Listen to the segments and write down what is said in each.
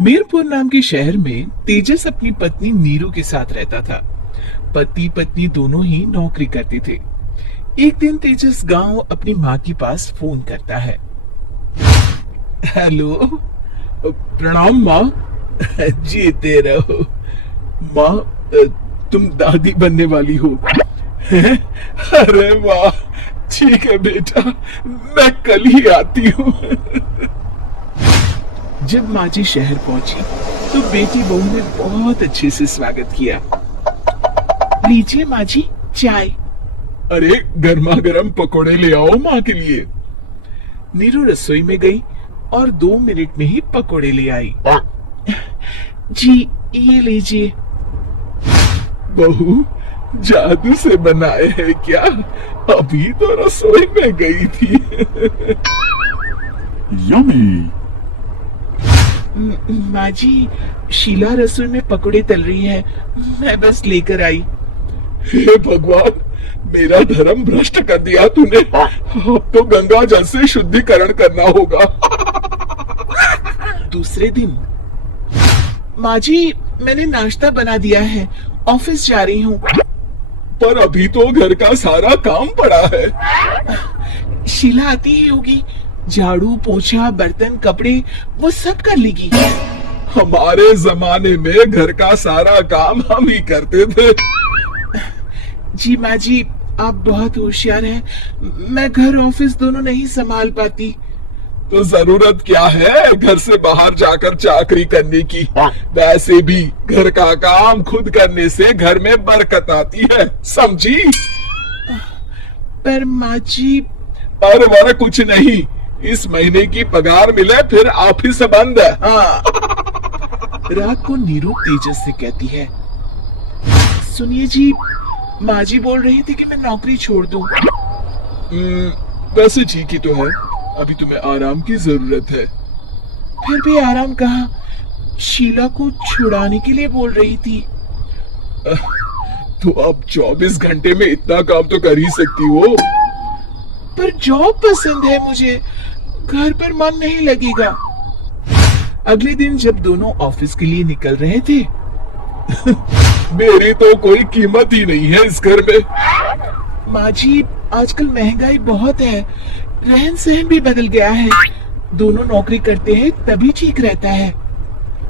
मीरपुर नाम के शहर में तेजस अपनी पत्नी नीरू के साथ रहता था। पति पत्नी दोनों ही नौकरी करते थे। एक दिन तेजस गांव अपनी माँ के पास फोन करता है। हेलो, प्रणाम माँ। जीते रहो माँ, तुम दादी बनने वाली हो। अरे वाह, ठीक है बेटा, मैं कल ही आती हूँ। जब माँ जी शहर पहुंची तो बेटी बहू ने बहुत अच्छे से स्वागत किया। लीजिए माँ जी, चाय। अरे गर्मा गर्म पकोड़े ले आओ माँ के लिए। नीरू रसोई में गई और 2 मिनट में ही पकोड़े ले आई। जी ये लीजिए। बहू जादू से बनाए हैं क्या? अभी तो रसोई में गई थी। यम्मी। माँ जी, शीला रसोई में पकोड़े तल रही है, मैं बस लेकर आई। हे भगवान, मेरा धर्म भ्रष्ट कर दिया तूने। अब तो गंगा जल से शुद्धिकरण करना होगा। दूसरे दिन, माँ जी मैंने नाश्ता बना दिया है, ऑफिस जा रही हूँ। पर अभी तो घर का सारा काम पड़ा है। शीला आती ही होगी, झाड़ू पोछा बर्तन कपड़े वो सब कर लेगी। हमारे जमाने में घर का सारा काम हम ही करते थे। जी माँ जी, आप बहुत होशियार हैं, मैं घर ऑफिस दोनों नहीं संभाल पाती। तो जरूरत क्या है घर से बाहर जाकर चाकरी करने की? वैसे भी घर का काम खुद करने से घर में बरकत आती है, समझी? पर माँ जी। पर वर कुछ नहीं, इस महीने की पगार मिले फिर ऑफिस बंद है। हाँ। रात को नीरू तेजस से कहती है, सुनिए जी, माँ जी बोल रही थी कि मैं नौकरी छोड़ दूं। वैसे ठीक ही तो है, अभी तुम्हें आराम की जरूरत है। फिर भी आराम कहाँ, शीला को छुड़ाने के लिए बोल रही थी। तो अब 24 घंटे में इतना काम तो कर ही सकती हो। पर जॉब पसंद है मुझे, घर पर मन नहीं लगेगा। अगले दिन जब दोनों ऑफिस के लिए निकल रहे थे, मेरी तो कोई कीमत ही नहीं है इस घर में। माँ जी, आजकल महंगाई बहुत है, रहन सहन भी बदल गया है, दोनों नौकरी करते हैं तभी ठीक रहता है।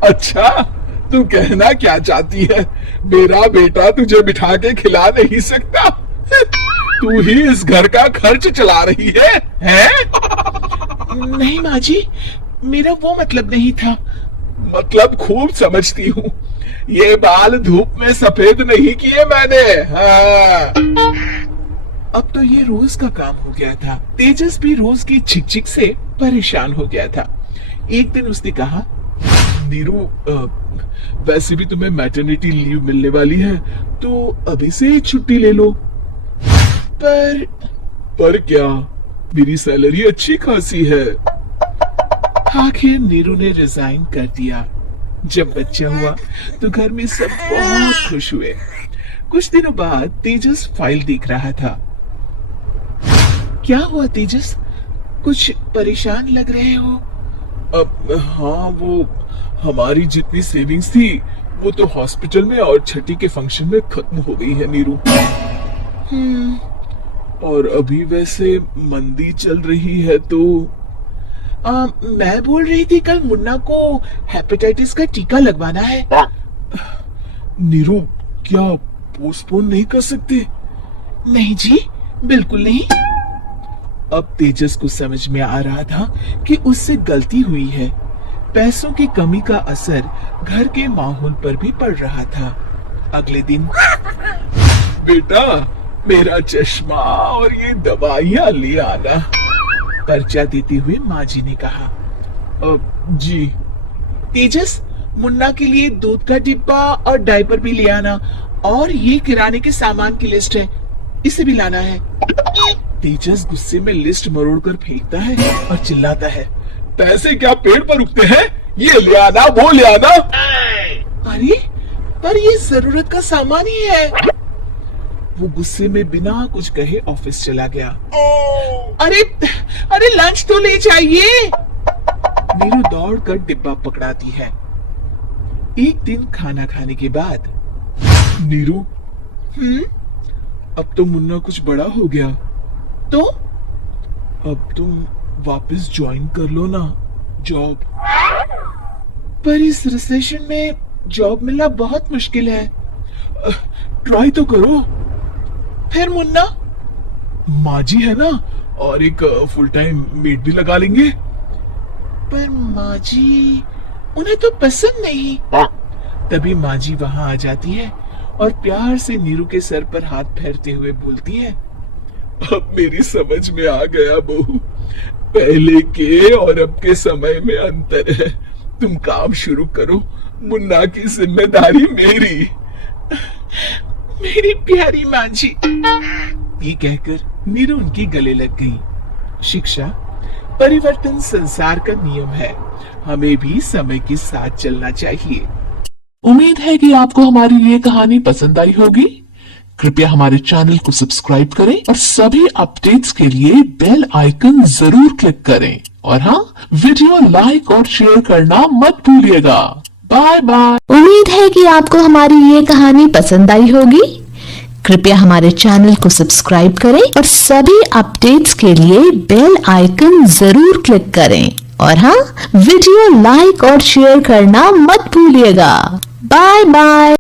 अच्छा, तू कहना क्या चाहती है? मेरा बेटा तुझे बिठा के खिला नहीं सकता? तू ही इस घर का खर्च चला रही है, नहीं माँ जी, मेरा वो मतलब नहीं था। मतलब खूब समझती हूँ, ये बाल धूप में सफेद नहीं किए मैंने। हाँ। अब तो ये रोज का काम हो गया था। तेजस भी रोज की चिक से परेशान हो गया था। एक दिन उसने कहा, नीरू, वैसे भी तुम्हें मैटरनिटी लीव मिलने वाली है, तो अभी से ही छुट्टी ले लो। पर क्या, मेरी सैलरी अच्छी खासी है। आखिर नीरू ने रिजाइन कर दिया। जब बच्चा हुआ तो घर में सब बहुत खुश हुए। कुछ दिनों बाद तेजस फाइल देख रहा था। क्या हुआ तेजस, कुछ परेशान लग रहे हो? अब हाँ, वो हमारी जितनी सेविंग्स थी वो तो हॉस्पिटल में और छठी के फंक्शन में खत्म हो गई है नीरू। और अभी वैसे मंदी चल रही है तो मैं बोल रही थी कल मुन्ना को हेपेटाइटिस का टीका लगवाना है। नीरू, क्या पोस्टपोन नहीं कर सकते? नहीं जी, बिल्कुल नहीं। अब तेजस को समझ में आ रहा था कि उससे गलती हुई है। पैसों की कमी का असर घर के माहौल पर भी पड़ रहा था। अगले दिन, बेटा मेरा चश्मा और ये दवाइयां ले आना, पर्चा देते हुए माँ जी ने कहा। जी। तेजस, मुन्ना के लिए दूध का डिब्बा और डायपर भी ले आना, और ये किराने के सामान की लिस्ट है, इसे भी लाना है। तेजस गुस्से में लिस्ट मरोड़कर फेंकता है और चिल्लाता है, पैसे क्या पेड़ पर उगते हैं? ये ले आना, वो ले आना। अरे पर ये जरूरत का सामान ही है। वो गुस्से में बिना कुछ कहे ऑफिस चला गया। अरे अरे लंच तो ले जाइए। नीरू दौड़कर डिब्बा पकड़ाती है। एक दिन खाना खाने के बाद, नीरू, अब तो मुन्ना कुछ बड़ा हो गया, तो अब तुम वापस ज्वाइन कर लो ना जॉब। पर इस रिसेशन में जॉब मिलना बहुत मुश्किल है। ट्राई तो करो। फिर मुन्ना, माँ जी है ना, और एक फुल टाइम मेड भी लगा लेंगे। पर माँ जी, उन्हें तो पसंद नहीं। तभी माँ जी वहां आ जाती है और प्यार से नीरू के सर पर हाथ फेरते हुए बोलती है, अब मेरी समझ में आ गया बहू, पहले के और अब के समय में अंतर है। तुम काम शुरू करो, मुन्ना की जिम्मेदारी मेरी। मेरी प्यारी माँ जी। ये कहकर नीरू उनके गले लग गई। शिक्षा, परिवर्तन संसार का नियम है, हमें भी समय के साथ चलना चाहिए। उम्मीद है कि आपको हमारी ये कहानी पसंद आई होगी। कृपया हमारे चैनल को सब्सक्राइब करें और सभी अपडेट्स के लिए बेल आइकन जरूर क्लिक करें। और हाँ, वीडियो लाइक और शेयर करना मत भूलिएगा। Bye bye. उम्मीद है कि आपको हमारी ये कहानी पसंद आई होगी। कृपया हमारे चैनल को सब्सक्राइब करें और सभी अपडेट्स के लिए बेल आइकन जरूर क्लिक करें। और हाँ, वीडियो लाइक और शेयर करना मत भूलिएगा। Bye bye.